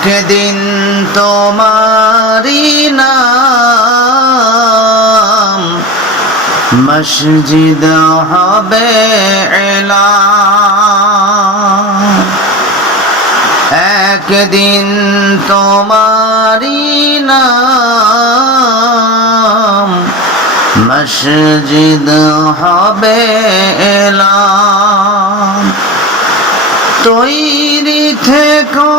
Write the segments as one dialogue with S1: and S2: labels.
S1: একদিন তোমারি নাম মসজিদ হবে এলাম। একদিন তোমারি নাম মসজিদ হবে এলাম। তৈরি থেকো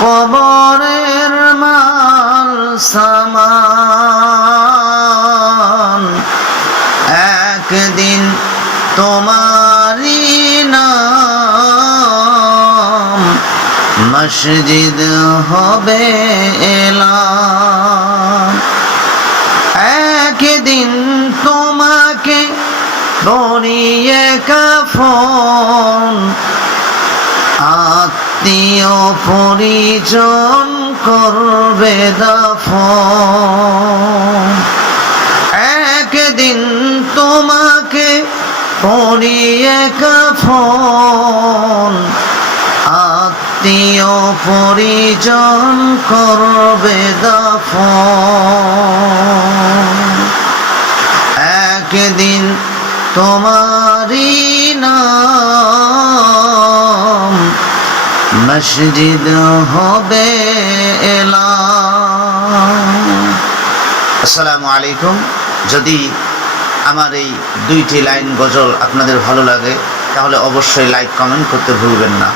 S1: কবরের মাল সামান। একদিন তোমারি নাম মসজিদ হবে এলাম। একদিন তোমাকে বনিয়ে কাফন আত্মীয় পরিজন করবে দাফন। একদিন তোমাকে পরিয়ে কাফন। আত্মীয় পরিজন করবে দাফন। একদিন তোমারি নাম মসজিদ হবে এলা আসসালামু আলাইকুম। যদি আমার এই দুইটি লাইন গজল আপনাদের ভালো লাগে, তাহলে অবশ্যই লাইক, কমেন্ট করতে ভুলবেন না।